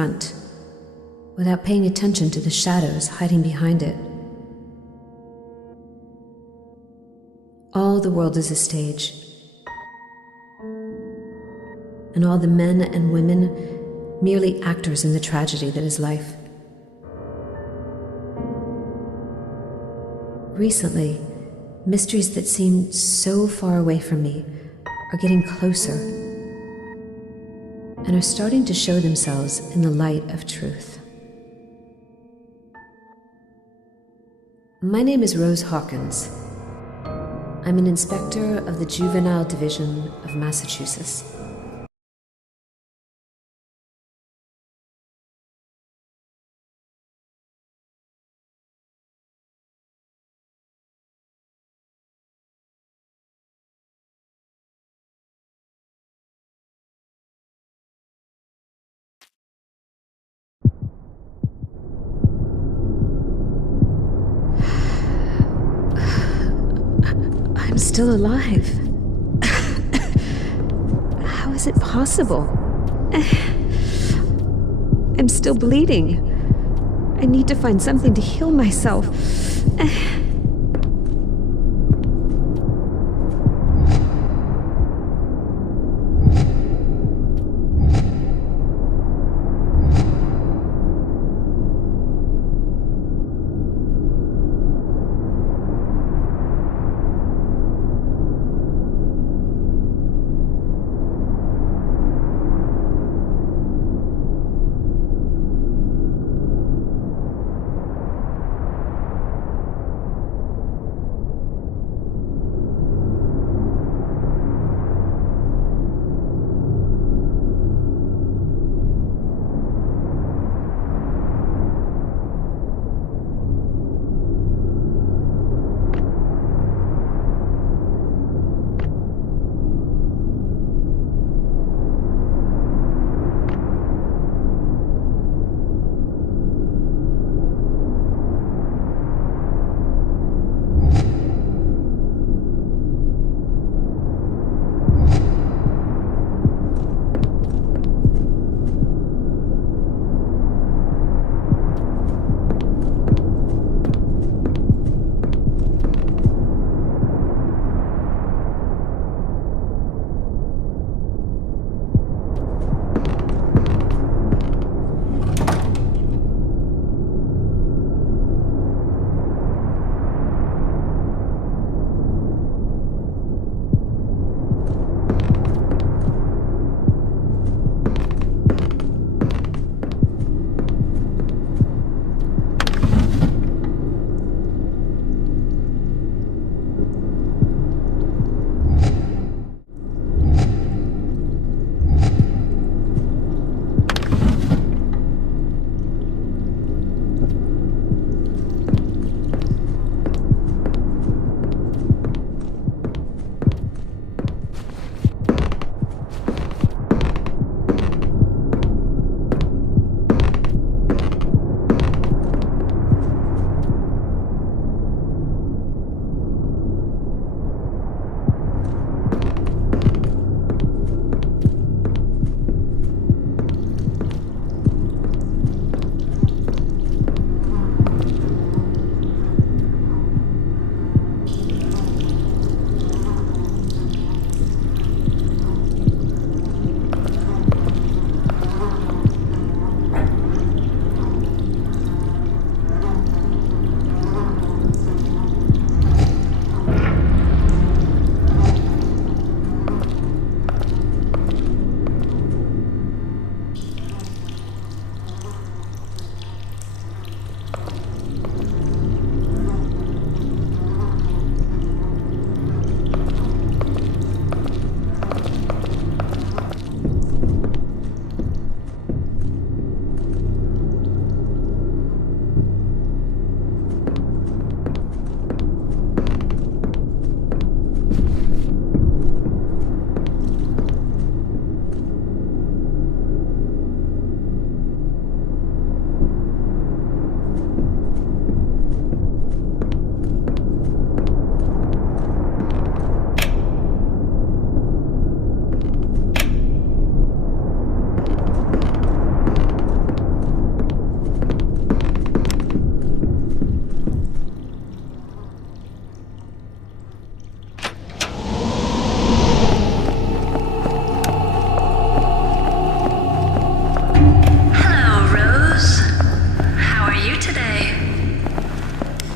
front, without paying attention to the shadows hiding behind it. All the world is a stage, and all the men and women merely actors in the tragedy that is life. Recently, mysteries that seemed so far away from me are getting closer and are starting to show themselves in the light of truth. My name is Rose Hawkins. I'm an inspector of the Juvenile Division of Massachusetts. I'm still alive. How is it possible? I'm still bleeding. I need to find something to heal myself.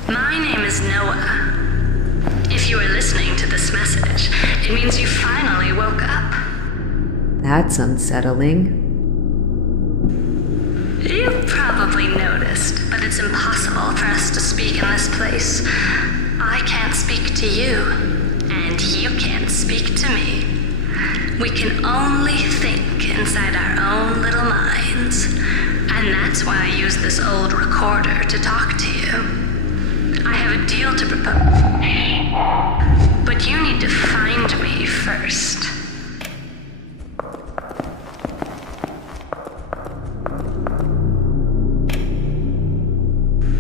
My name is Noah. If you are listening to this message, it means you finally woke up. That's unsettling. You probably noticed, but it's impossible for us to speak in this place. I can't speak to you, and you can't speak to me. We can only think inside our own little minds, and that's why I use this old recorder to talk to you. I have a deal to propose, but you need to find me first.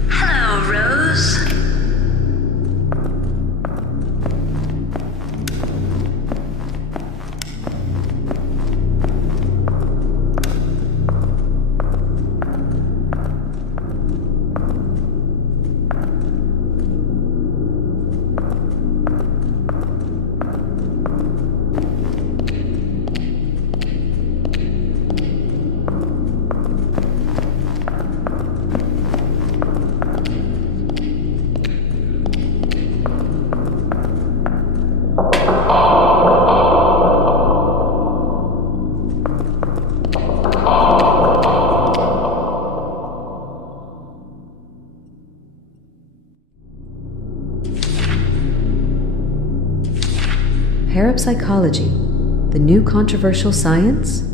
Hello, Rose. Parapsychology, the new controversial science?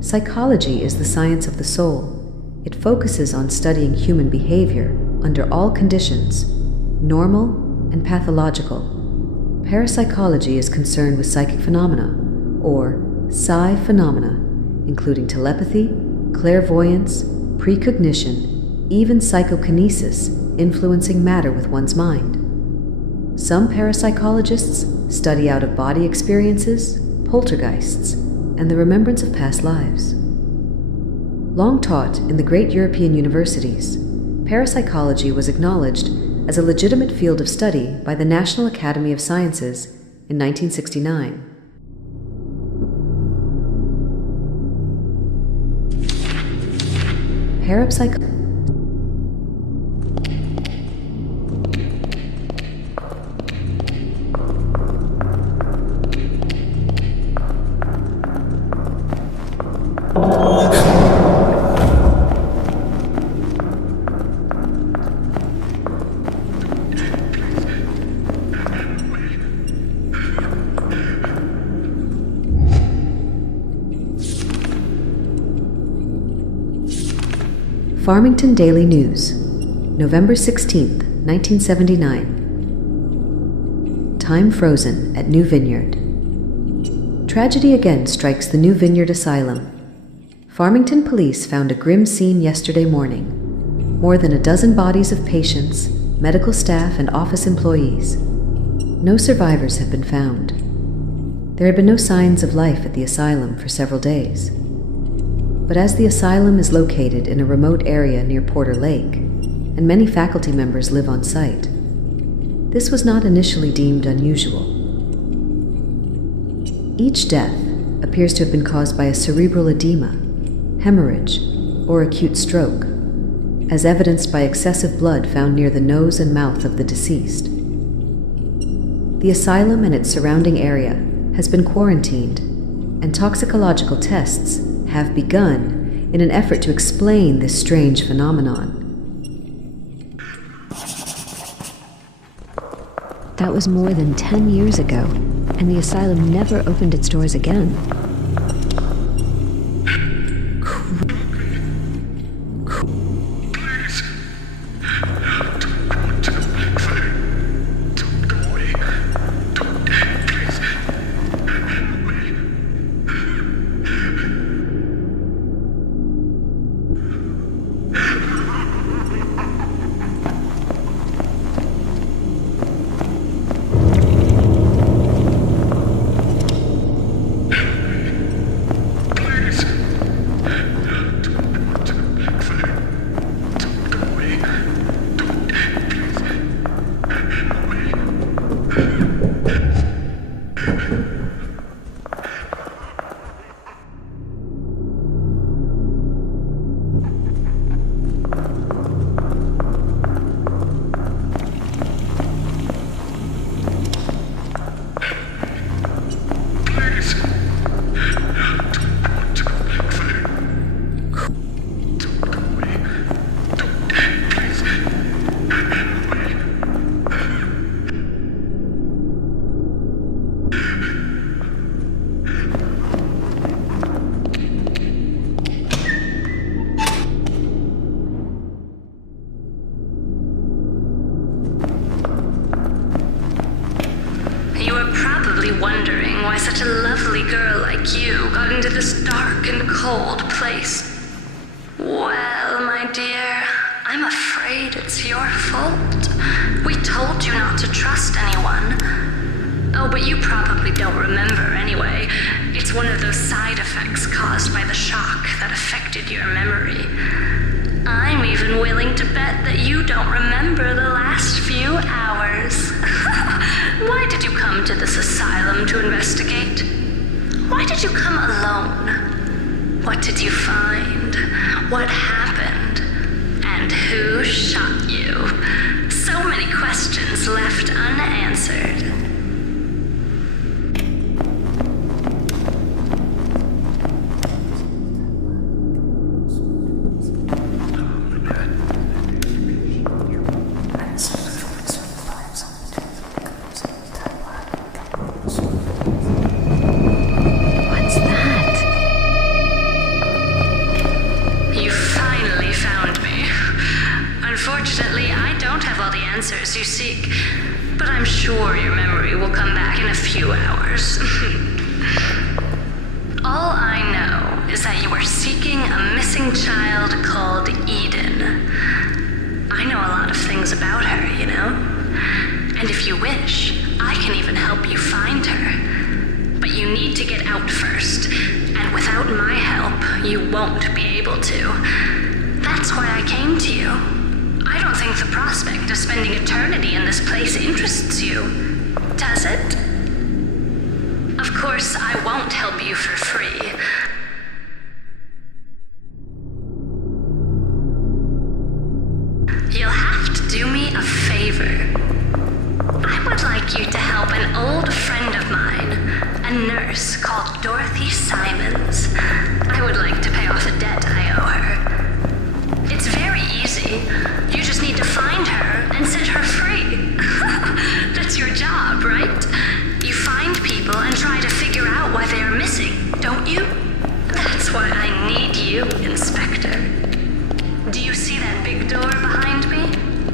Psychology is the science of the soul. It focuses on studying human behavior under all conditions, normal and pathological. Parapsychology is concerned with psychic phenomena, or psi phenomena, including telepathy, clairvoyance, precognition, even psychokinesis, influencing matter with one's mind. Some parapsychologists study out-of-body experiences, poltergeists, and the remembrance of past lives. Long taught in the great European universities, parapsychology was acknowledged as a legitimate field of study by the National Academy of Sciences in 1969. Parapsychology Farmington Daily News, November 16, 1979. Time frozen at New Vineyard. Tragedy again strikes the New Vineyard Asylum. Farmington police found a grim scene yesterday morning. More than a dozen bodies of patients, medical staff, and office employees. No survivors have been found. There had been no signs of life at the asylum for several days. But as the asylum is located in a remote area near Porter Lake, and many faculty members live on site, this was not initially deemed unusual. Each death appears to have been caused by a cerebral edema, hemorrhage, or acute stroke, as evidenced by excessive blood found near the nose and mouth of the deceased. The asylum and its surrounding area has been quarantined, and toxicological tests have begun in an effort to explain this strange phenomenon. That was more than 10 years ago, and the asylum never opened its doors again. why such a lovely girl like you got into this dark and cold place. Well, my dear, I'm afraid it's your fault. We told you not to trust anyone. Oh, but you probably don't remember anyway. It's one of those side effects caused by the shock that affected your memory. I'm even willing to bet that you don't remember the last few hours. Why did you come to this asylum to investigate? Why did you come alone? What did you find? What happened? And who shot you? So many questions left unanswered. Unfortunately, I don't have all the answers you seek, but I'm sure your memory will come back in a few hours. All I know is that you are seeking a missing child called Eden. I know a lot of things about her, you know? And if you wish, I can even help you find her. But you need to get out first, and without my help, you won't be able to. That's why I came to you. I don't think the prospect of spending eternity in this place interests you, does it? Of course, I won't help you for free. You'll have to do me a favor. I would like you to help an old friend of mine, a nurse called Dorothy Simons. I would like to pay off a debt I owe her. It's very easy. You just need to find her and set her free. That's your job, right? You find people and try to figure out why they are missing, don't you? That's why I need you, Inspector. Do you see that big door behind me?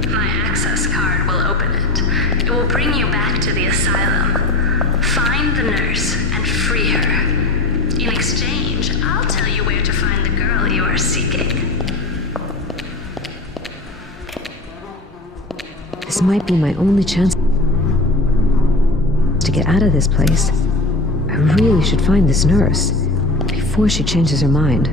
My access card will open it. It will bring you back to the asylum. Find the nurse and free her. In exchange, I'll tell you where to find the girl you are seeking. This might be my only chance to get out of this place. I really should find this nurse before she changes her mind.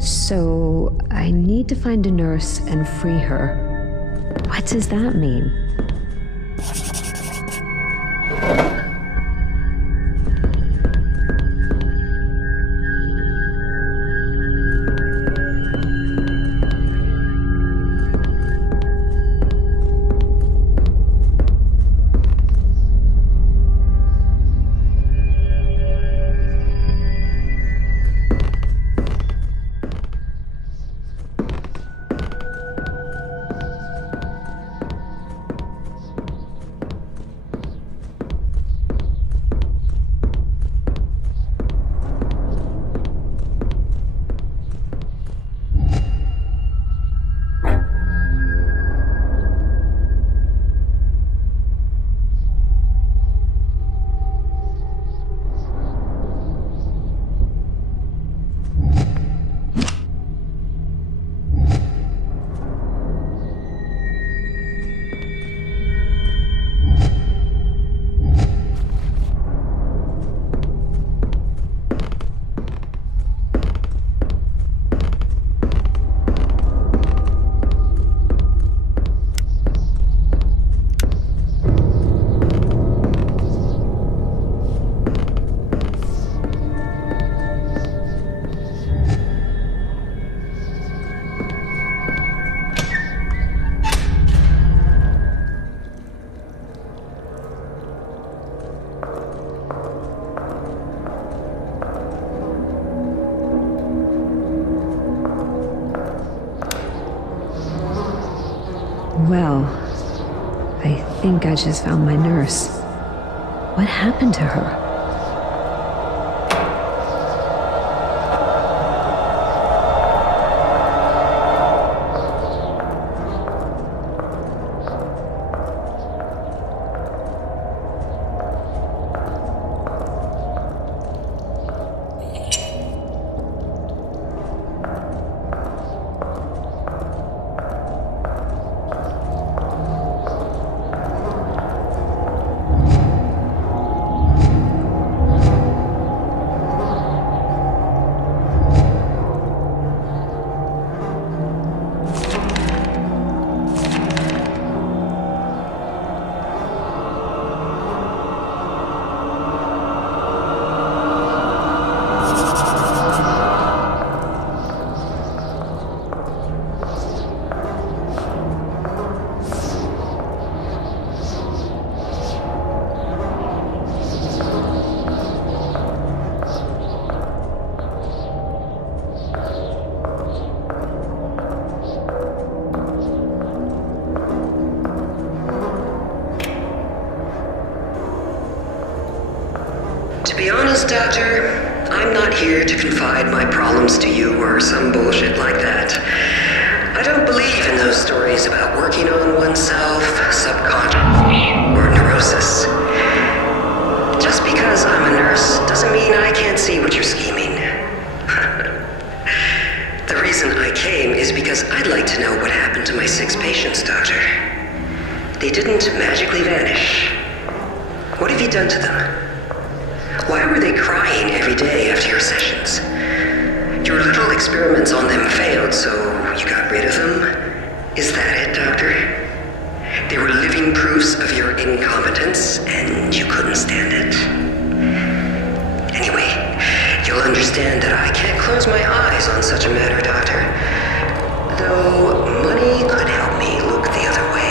So, I need to find a nurse and free her. What does that mean? Well, I think I just found my nurse. What happened to her? To be honest, Doctor, I'm not here to confide my problems to you or some bullshit like that. I don't believe in those stories about working on oneself, subconscious, or neurosis. Just because I'm a nurse doesn't mean I can't see what you're scheming. The reason I came is because I'd like to know what happened to my 6 patients, Doctor. They didn't magically vanish. What have you done to them? Why were they crying every day after your sessions? Your little experiments on them failed, so you got rid of them? Is that it, Doctor? They were living proofs of your incompetence, and you couldn't stand it? Anyway, you'll understand that I can't close my eyes on such a matter, Doctor. Though money could help me look the other way.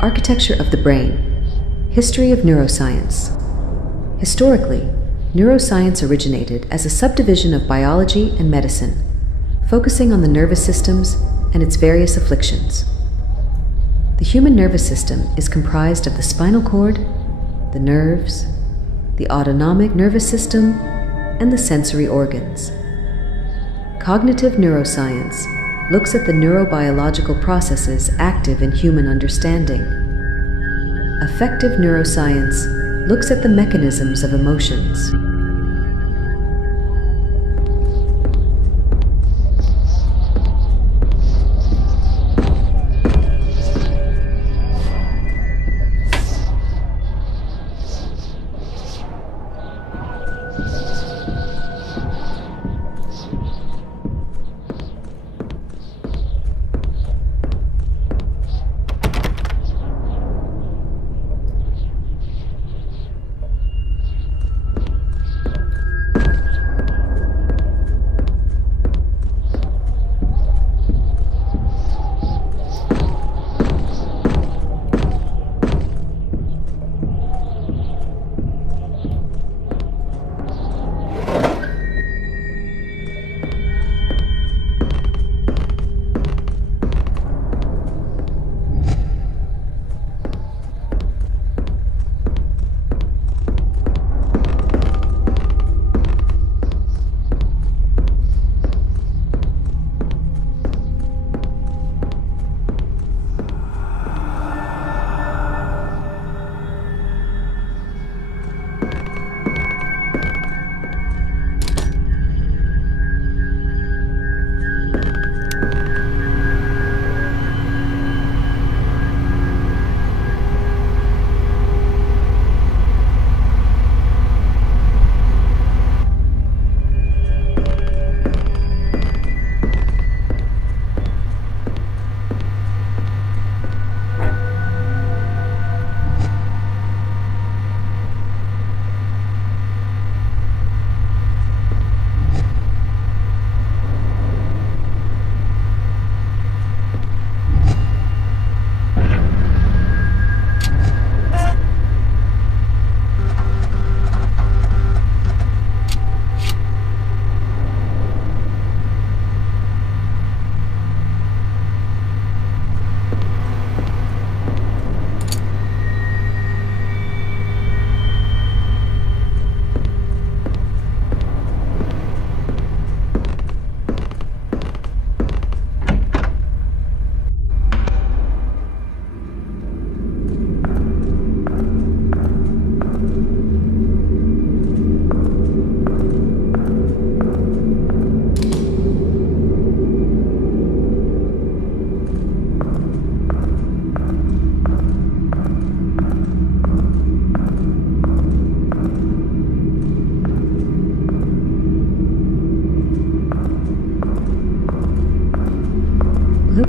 Architecture of the Brain. History of Neuroscience. Historically, neuroscience originated as a subdivision of biology and medicine, focusing on the nervous systems and its various afflictions. The human nervous system is comprised of the spinal cord, the nerves, the autonomic nervous system, and the sensory organs. Cognitive neuroscience looks at the neurobiological processes active in human understanding. Affective neuroscience looks at the mechanisms of emotions.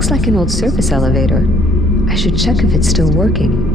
Looks like an old surface elevator. I should check if it's still working.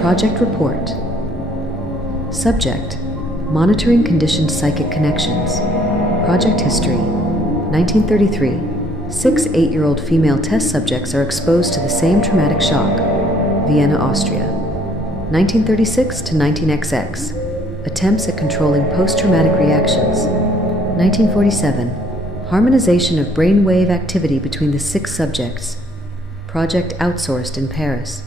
Project Report. Subject: Monitoring Conditioned Psychic Connections. Project History: 1933. 6 8-year-old female test subjects are exposed to the same traumatic shock. Vienna, Austria. 1936 to 19XX. Attempts at controlling post-traumatic reactions. 1947. Harmonization of brainwave activity between the 6 subjects. Project outsourced in Paris.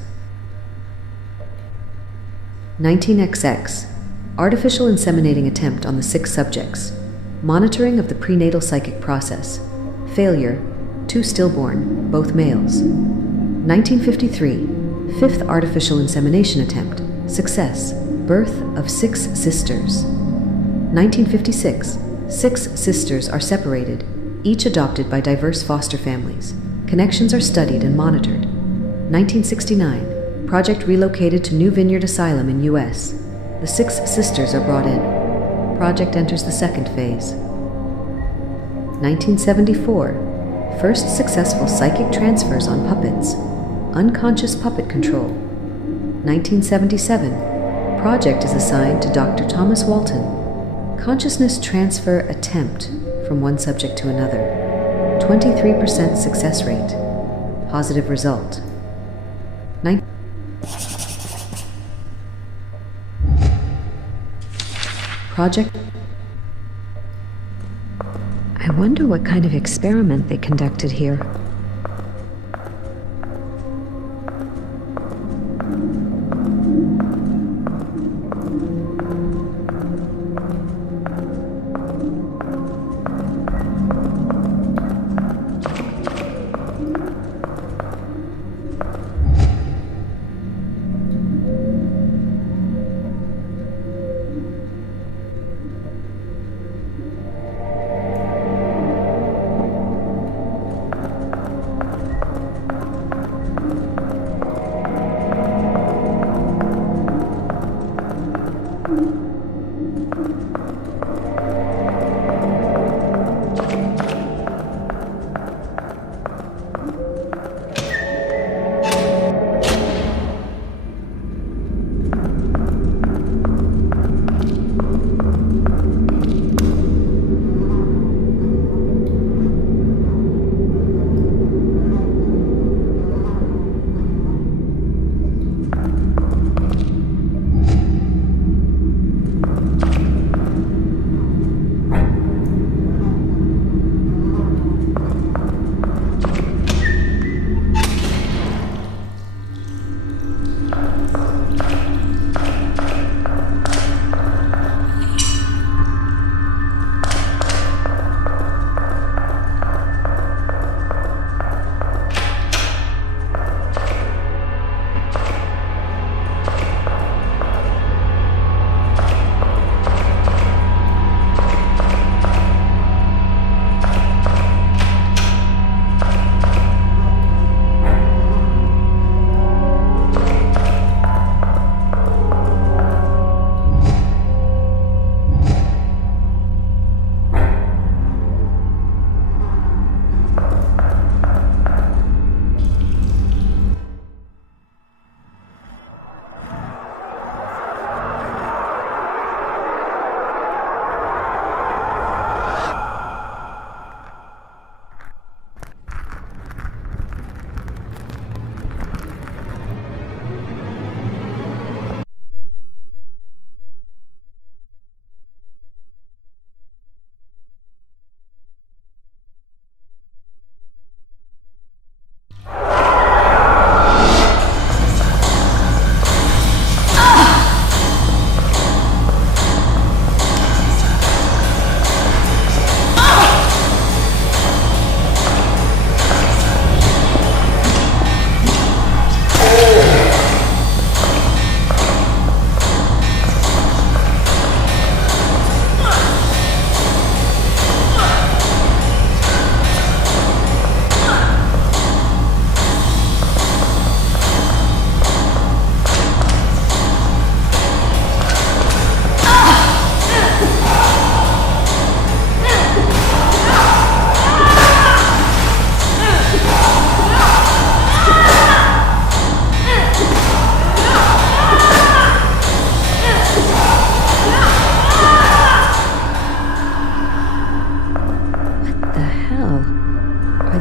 19XX. Artificial inseminating attempt on the 6 subjects. Monitoring of the prenatal psychic process. Failure. 2 stillborn, both males. 1953. 5th artificial insemination attempt. Success. Birth of 6 sisters. 1956. 6 sisters are separated, each adopted by diverse foster families. Connections are studied and monitored. 1969. Project relocated to New Vineyard Asylum in U.S. The 6 sisters are brought in. Project enters the 2nd phase. 1974. First successful psychic transfers on puppets. Unconscious puppet control. 1977. Project is assigned to Dr. Thomas Walton. Consciousness transfer attempt from one subject to another. 23% success rate. Positive result. Project. I wonder what kind of experiment they conducted here.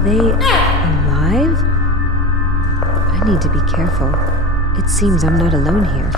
Are they alive? I need to be careful. It seems I'm not alone here.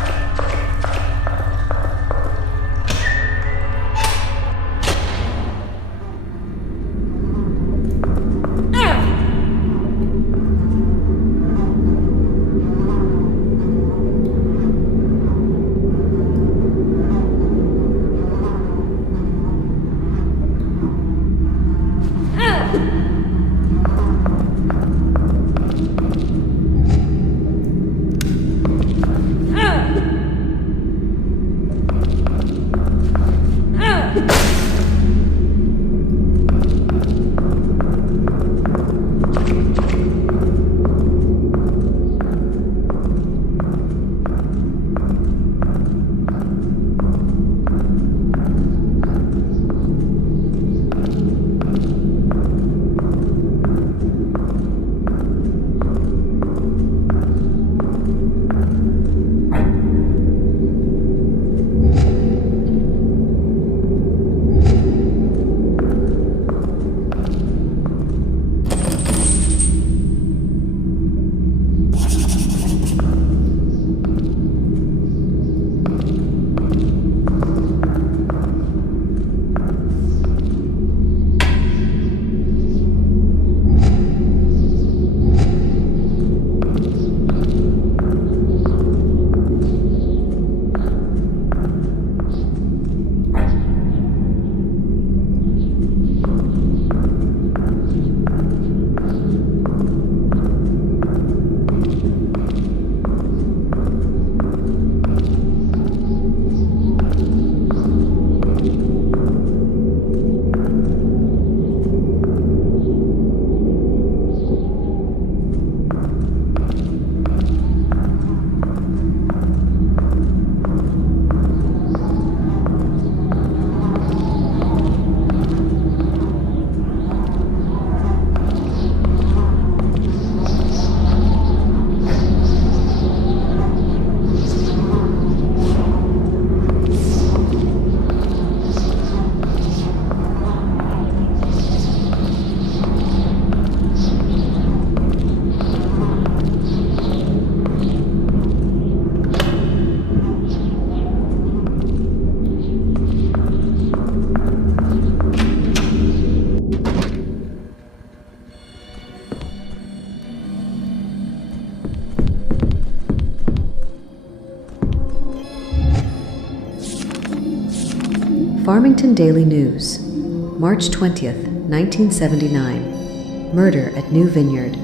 Farmington Daily News, March 20th, 1979. Murder at New Vineyard.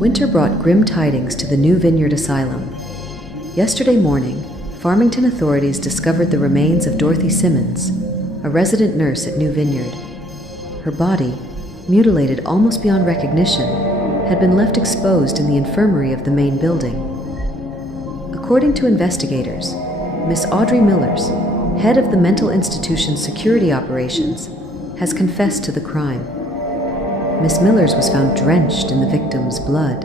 Winter brought grim tidings to the New Vineyard Asylum. Yesterday morning, Farmington authorities discovered the remains of Dorothy Simmons, a resident nurse at New Vineyard. Her body, mutilated almost beyond recognition, had been left exposed in the infirmary of the main building. According to investigators, Miss Audrey Millers, head of the mental institution's security operations, has confessed to the crime. Miss Millers was found drenched in the victim's blood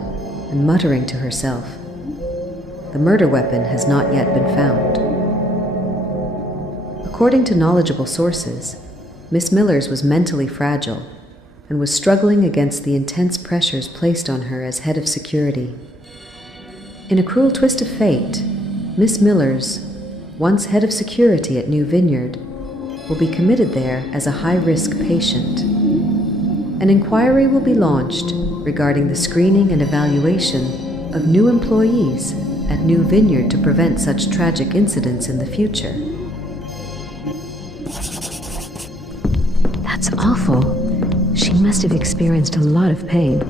and muttering to herself. The murder weapon has not yet been found. According to knowledgeable sources, Miss Millers was mentally fragile and was struggling against the intense pressures placed on her as head of security. In a cruel twist of fate, Miss Millers, once head of security at New Vineyard, will be committed there as a high-risk patient. An inquiry will be launched regarding the screening and evaluation of new employees at New Vineyard to prevent such tragic incidents in the future. That's awful. She must have experienced a lot of pain.